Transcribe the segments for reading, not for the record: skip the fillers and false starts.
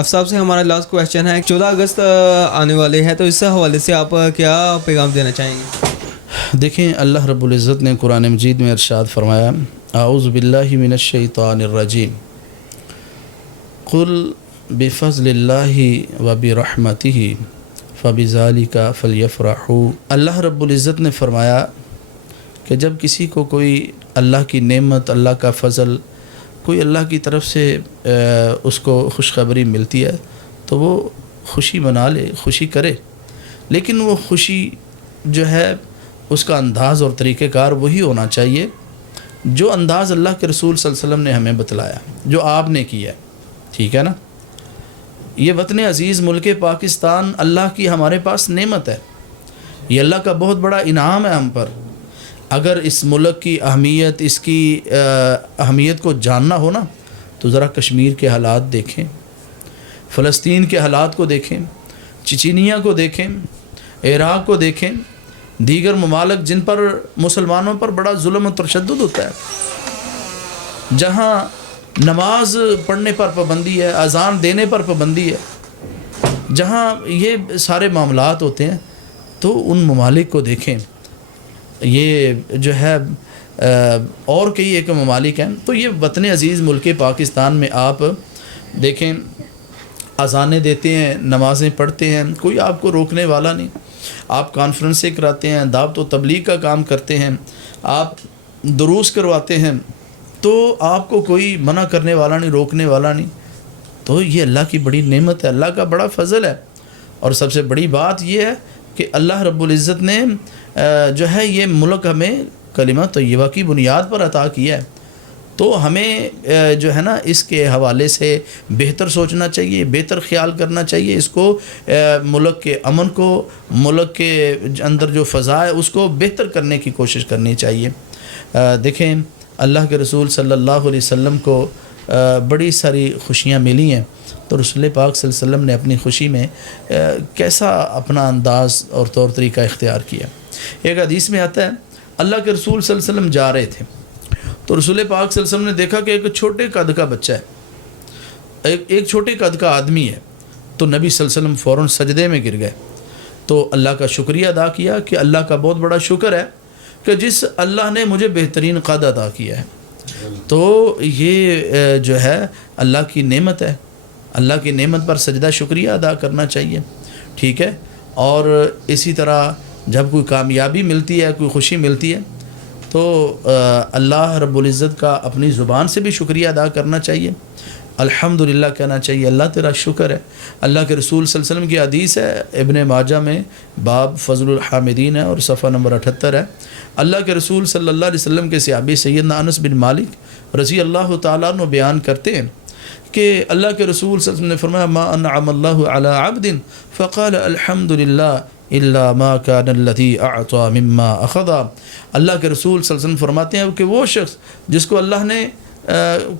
افصاح سے ہمارا last question ہے، 14 اگست آنے والے ہیں، تو اس حوالے سے آپ کیا پیغام دینا چاہیں گے؟ دیکھیں، اللہ رب العزت نے قرآن مجید میں ارشاد فرمایا، اعوذ باللہ من الشیطان الرجیم، قل بفضل اللہ وبرحمتہ فبذالک فلیفرحوا۔ اللہ رب العزت نے فرمایا کہ جب کسی کو کوئی اللہ کی نعمت، اللہ کا فضل، کوئی اللہ کی طرف سے اس کو خوشخبری ملتی ہے تو وہ خوشی منا لے، خوشی کرے، لیکن وہ خوشی جو ہے اس کا انداز اور طریقہ کار وہی ہونا چاہیے جو انداز اللہ کے رسول صلی اللہ علیہ وسلم نے ہمیں بتلایا، جو آپ نے کیا ہے، ٹھیک ہے نا۔ یہ وطن عزیز ملک پاکستان اللہ کی ہمارے پاس نعمت ہے، یہ اللہ کا بہت بڑا انعام ہے ہم پر۔ اگر اس ملک کی اہمیت، اس کی اہمیت کو جاننا ہو نا تو ذرا کشمیر کے حالات دیکھیں، فلسطین کے حالات کو دیکھیں، چچینیا کو دیکھیں، عراق کو دیکھیں، دیگر ممالک جن پر مسلمانوں پر بڑا ظلم و تشدد ہوتا ہے، جہاں نماز پڑھنے پر پابندی ہے، اذان دینے پر پابندی ہے، جہاں یہ سارے معاملات ہوتے ہیں، تو ان ممالک کو دیکھیں۔ یہ جو ہے اور کئی ایک ممالک ہیں، تو یہ وطن عزیز ملک پاکستان میں آپ دیکھیں، اذانیں دیتے ہیں، نمازیں پڑھتے ہیں، کوئی آپ کو روکنے والا نہیں، آپ کانفرنسیں کراتے ہیں، دعوت و تبلیغ کا کام کرتے ہیں، آپ دروس کرواتے ہیں، تو آپ کو کوئی منع کرنے والا نہیں، روکنے والا نہیں۔ تو یہ اللہ کی بڑی نعمت ہے، اللہ کا بڑا فضل ہے۔ اور سب سے بڑی بات یہ ہے کہ اللہ رب العزت نے جو ہے یہ ملک ہمیں کلمہ طیبہ کی بنیاد پر عطا کیا ہے، تو ہمیں جو ہے نا اس کے حوالے سے بہتر سوچنا چاہیے، بہتر خیال کرنا چاہیے، اس کو ملک کے امن کو، ملک کے اندر جو فضا ہے اس کو بہتر کرنے کی کوشش کرنی چاہیے۔ دیکھیں، اللہ کے رسول صلی اللہ علیہ وسلم کو بڑی ساری خوشیاں ملی ہیں، تو رسول پاک صلی اللہ علیہ وسلم نے اپنی خوشی میں کیسا اپنا انداز اور طور طریقہ اختیار کیا۔ ایک حدیث میں آتا ہے، اللہ کے رسول صلی اللہ علیہ وسلم جا رہے تھے، تو رسول پاک صلی اللہ علیہ وسلم نے دیکھا کہ ایک چھوٹے قد کا بچہ ہے، ایک چھوٹے قد کا آدمی ہے، تو نبی صلی اللہ علیہ وسلم فوراً سجدے میں گر گئے، تو اللہ کا شکریہ ادا کیا کہ اللہ کا بہت بڑا شکر ہے کہ جس اللہ نے مجھے بہترین قد عطا کیا ہے۔ تو یہ جو ہے اللہ کی نعمت ہے، اللہ کی نعمت پر سجدہ شکریہ ادا کرنا چاہیے، ٹھیک ہے۔ اور اسی طرح جب کوئی کامیابی ملتی ہے، کوئی خوشی ملتی ہے، تو اللہ رب العزت کا اپنی زبان سے بھی شکریہ ادا کرنا چاہیے، الحمدللہ کہنا چاہیے، اللہ تیرا شکر ہے۔ اللہ کے رسول صلی اللہ علیہ وسلم کی حدیث ہے، ابن ماجہ میں باب فضل الحامدین ہے اور صفحہ نمبر 78 ہے۔ اللہ کے رسول صلی اللہ علیہ وسلم کے صحابی سیدنا انس بن مالک رضی اللہ تعالیٰ عنہ بیان کرتے ہیں کہ اللہ کے رسول صلی اللہ علیہ وسلم نے فرمایا، ما انعم اللہ علی عبد فقال الحمدللہ الا ما كان الذي اعطى مما اخذ۔ اللہ کے رسول صلی اللہ علیہ وسلم فرماتے ہیں کہ وہ شخص جس کو اللہ نے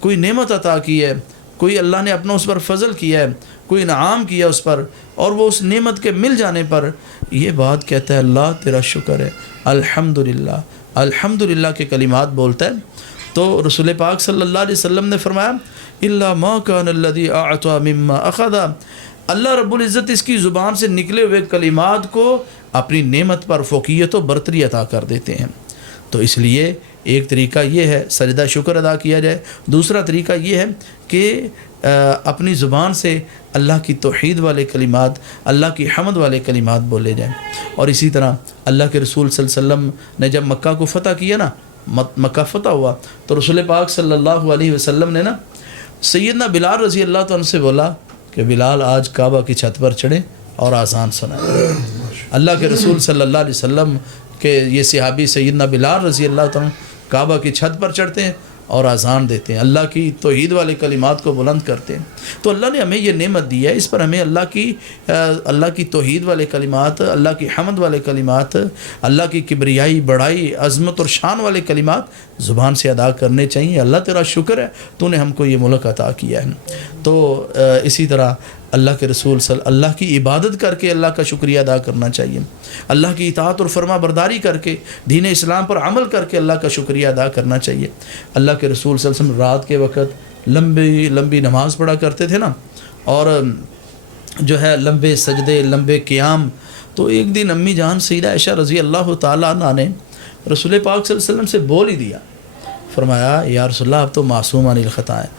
کوئی نعمت عطا کی ہے، کوئی اللہ نے اپنا اس پر فضل کیا ہے، کوئی انعام کیا اس پر، اور وہ اس نعمت کے مل جانے پر یہ بات کہتا ہے، اللہ تیرا شکر ہے، الحمدللہ، الحمدللہ کے کلمات بولتا ہے۔ تو رسول پاک صلی اللہ علیہ وسلم نے فرمایا، الا ما كان الذي اعطى مما اخذ۔ اللہ رب العزت اس کی زبان سے نکلے ہوئے کلمات کو اپنی نعمت پر فوقیت و برتری عطا کر دیتے ہیں۔ تو اس لیے ایک طریقہ یہ ہے سجدہ شکر ادا کیا جائے، دوسرا طریقہ یہ ہے کہ اپنی زبان سے اللہ کی توحید والے کلمات، اللہ کی حمد والے کلمات بولے جائیں۔ اور اسی طرح اللہ کے رسول صلی اللہ علیہ وسلم نے جب مکہ کو فتح کیا نا، مکہ فتح ہوا، تو رسول پاک صلی اللہ علیہ وسلم نے نا سیدنا بلال رضی اللہ عنہ سے بولا کہ بلال آج کعبہ کی چھت پر چڑھیں اور اذان سنائیں۔ اللہ کے رسول صلی اللہ علیہ وسلم کے یہ صحابی سیدنا بلال رضی اللہ عنہ کعبہ کی چھت پر چڑھتے ہیں اور اذان دیتے ہیں، اللہ کی توحید والے کلمات کو بلند کرتے ہیں۔ تو اللہ نے ہمیں یہ نعمت دی ہے، اس پر ہمیں اللہ کی توحید والے کلمات، اللہ کی حمد والے کلمات، اللہ کی کبریائی، بڑائی، عظمت اور شان والے کلمات زبان سے ادا کرنے چاہیے۔ اللہ تیرا شکر ہے، تو نے ہم کو یہ ملک عطا کیا ہے۔ تو اسی طرح اللہ کے رسول اللہ کی عبادت کر کے اللہ کا شکریہ ادا کرنا چاہیے، اللہ کی اطاعت اور فرما برداری کر کے، دین اسلام پر عمل کر کے اللہ کا شکریہ ادا کرنا چاہیے۔ اللہ کے رسول صلی اللہ علیہ وسلم رات کے وقت لمبی لمبی نماز پڑھا کرتے تھے نا، اور جو ہے لمبے سجدے، لمبے قیام. تو ایک دن امی جان سیدہ عائشہ رضی اللہ تعالیٰ عنہ نے رسول پاک صلی اللہ علیہ وسلم سے بول ہی دیا. فرمایا یا رسول اللہ آپ تو معصوم عن الخطا ہیں،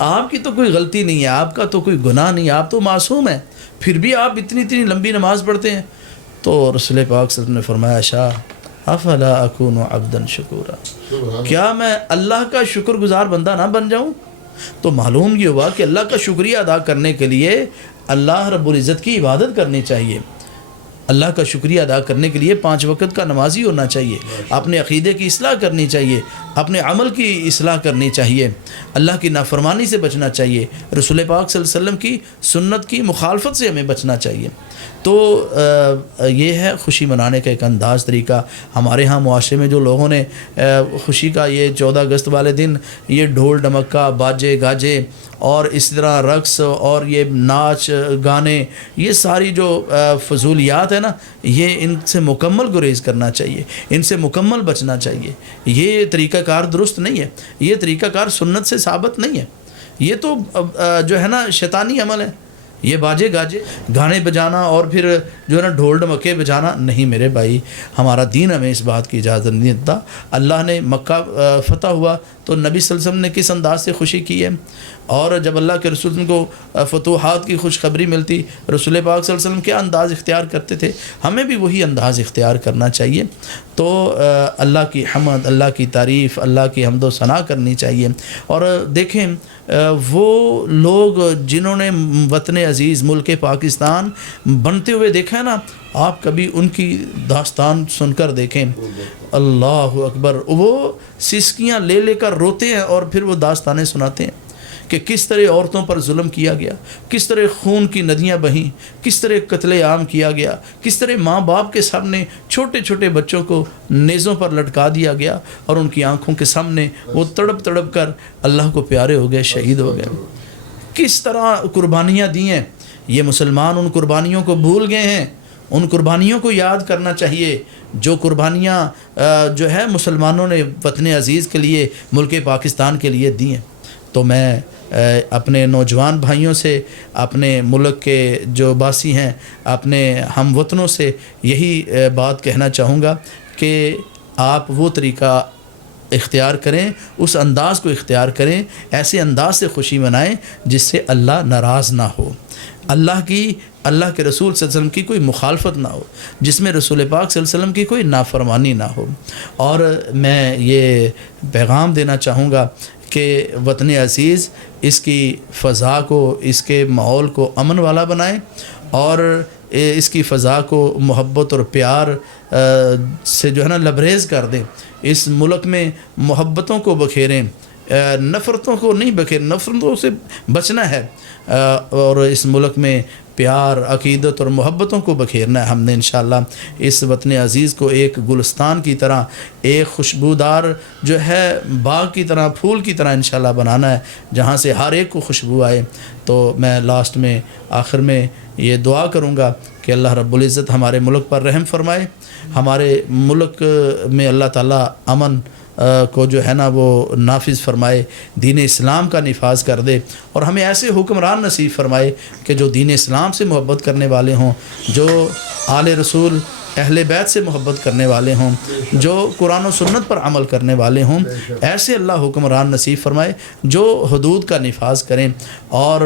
آپ کی تو کوئی غلطی نہیں ہے، آپ کا تو کوئی گناہ نہیں ہے، آپ تو معصوم ہیں، پھر بھی آپ اتنی لمبی نماز پڑھتے ہیں. تو رسول پاک صلی اللہ علیہ وسلم نے فرمایا عائشہ افلا اکون عبدا شکورا، کیا میں اللہ کا شکر گزار بندہ نہ بن جاؤں؟ تو معلوم یہ ہوا کہ اللہ کا شکریہ ادا کرنے کے لیے اللہ رب العزت کی عبادت کرنی چاہیے. اللہ کا شکریہ ادا کرنے کے لیے 5 وقت کا نمازی ہونا چاہیے، اپنے عقیدے کی اصلاح کرنی چاہیے، اپنے عمل کی اصلاح کرنی چاہیے، اللہ کی نافرمانی سے بچنا چاہیے، رسول پاک صلی اللہ علیہ وسلم کی سنت کی مخالفت سے ہمیں بچنا چاہیے. تو یہ ہے خوشی منانے کا ایک انداز، طریقہ. ہمارے ہاں معاشرے میں جو لوگوں نے خوشی کا یہ 14 اگست والے دن یہ ڈھول ڈمکا، باجے گاجے اور اس طرح رقص اور یہ ناچ گانے، یہ ساری جو فضولیات ہے نا، یہ ان سے مکمل گریز کرنا چاہیے، ان سے مکمل بچنا چاہیے. یہ طریقہ کار درست نہیں ہے، یہ طریقہ کار سنت سے ثابت نہیں ہے، یہ تو جو ہے نا شیطانی عمل ہے. یہ باجے گاجے گانے بجانا اور پھر جو ہے نا ڈھول ڈمکے بجانا نہیں میرے بھائی، ہمارا دین ہمیں اس بات کی اجازت نہیں دیتا. اللہ نے مکہ فتح ہوا تو نبی صلی اللہ علیہ وسلم نے کس انداز سے خوشی کی ہے، اور جب اللہ کے رسول کو فتوحات کی خوشخبری ملتی، رسول پاک صلی اللہ علیہ وسلم کیا انداز اختیار کرتے تھے، ہمیں بھی وہی انداز اختیار کرنا چاہیے. تو اللہ کی حمد، اللہ کی تعریف، اللہ کی حمد و ثنا کرنی چاہیے. اور دیکھیں وہ لوگ جنہوں نے وطن عزیز ملک پاکستان بنتے ہوئے دیکھا ہے نا، آپ کبھی ان کی داستان سن کر دیکھیں، اللہ اکبر، وہ سسکیاں لے لے کر روتے ہیں اور پھر وہ داستانیں سناتے ہیں کہ کس طرح عورتوں پر ظلم کیا گیا، کس طرح خون کی ندیاں بہیں، کس طرح قتل عام کیا گیا، کس طرح ماں باپ کے سامنے چھوٹے چھوٹے بچوں کو نیزوں پر لٹکا دیا گیا اور ان کی آنکھوں کے سامنے وہ تڑپ تڑپ کر اللہ کو پیارے ہو گئے، شہید ہو گئے. کس طرح قربانیاں دی ہیں. یہ مسلمان ان قربانیوں کو بھول گئے ہیں، ان قربانیوں کو یاد کرنا چاہیے جو قربانیاں جو ہے مسلمانوں نے وطن عزیز کے لیے، ملک پاکستان کے لیے دی ہیں. تو میں اپنے نوجوان بھائیوں سے، اپنے ملک کے جو باسی ہیں، اپنے ہم وطنوں سے یہی بات کہنا چاہوں گا کہ آپ وہ طریقہ اختیار کریں، اس انداز کو اختیار کریں، ایسے انداز سے خوشی منائیں جس سے اللہ ناراض نہ ہو، اللہ کے رسول صلی اللہ علیہ وسلم کی کوئی مخالفت نہ ہو، جس میں رسول پاک صلی اللہ علیہ وسلم کی کوئی نافرمانی نہ ہو. اور میں یہ پیغام دینا چاہوں گا کہ وطن عزیز اس کی فضا کو، اس کے ماحول کو امن والا بنائیں اور اس کی فضا کو محبت اور پیار سے جو ہے نا لبریز کر دیں. اس ملک میں محبتوں کو بکھیریں، نفرتوں کو نہیں بکھیریں، نفرتوں سے بچنا ہے، اور اس ملک میں پیار، عقیدت اور محبتوں کو بکھیرنا ہے. ہم نے انشاءاللہ اس وطن عزیز کو ایک گلستان کی طرح، ایک خوشبودار جو ہے باغ کی طرح، پھول کی طرح انشاءاللہ بنانا ہے، جہاں سے ہر ایک کو خوشبو آئے. تو میں لاسٹ میں، آخر میں یہ دعا کروں گا کہ اللہ رب العزت ہمارے ملک پر رحم فرمائے، ہمارے ملک میں اللہ تعالیٰ امن کو جو ہے نا وہ نافذ فرمائے، دین اسلام کا نفاذ کر دے، اور ہمیں ایسے حکمران نصیب فرمائے کہ جو دین اسلام سے محبت کرنے والے ہوں، جو آل رسول اہل بیت سے محبت کرنے والے ہوں، جو قرآن و سنت پر عمل کرنے والے ہوں. ایسے اللہ حکمران نصیب فرمائے جو حدود کا نفاذ کریں اور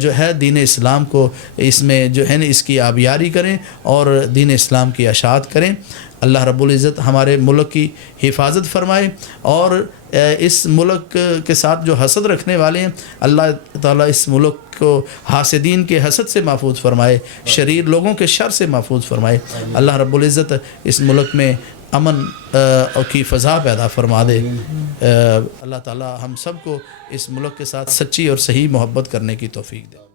جو ہے دین اسلام کو اس میں جو ہے نا اس کی آبیاری کریں اور دین اسلام کی اشاعت کریں. اللہ رب العزت ہمارے ملک کی حفاظت فرمائے، اور اس ملک کے ساتھ جو حسد رکھنے والے ہیں، اللہ تعالیٰ اس ملک کو حاسدین کے حسد سے محفوظ فرمائے، شریر لوگوں کے شر سے محفوظ فرمائے. اللہ رب العزت اس ملک میں امن کی فضا پیدا فرما دے. اللہ تعالیٰ ہم سب کو اس ملک کے ساتھ سچی اور صحیح محبت کرنے کی توفیق دے.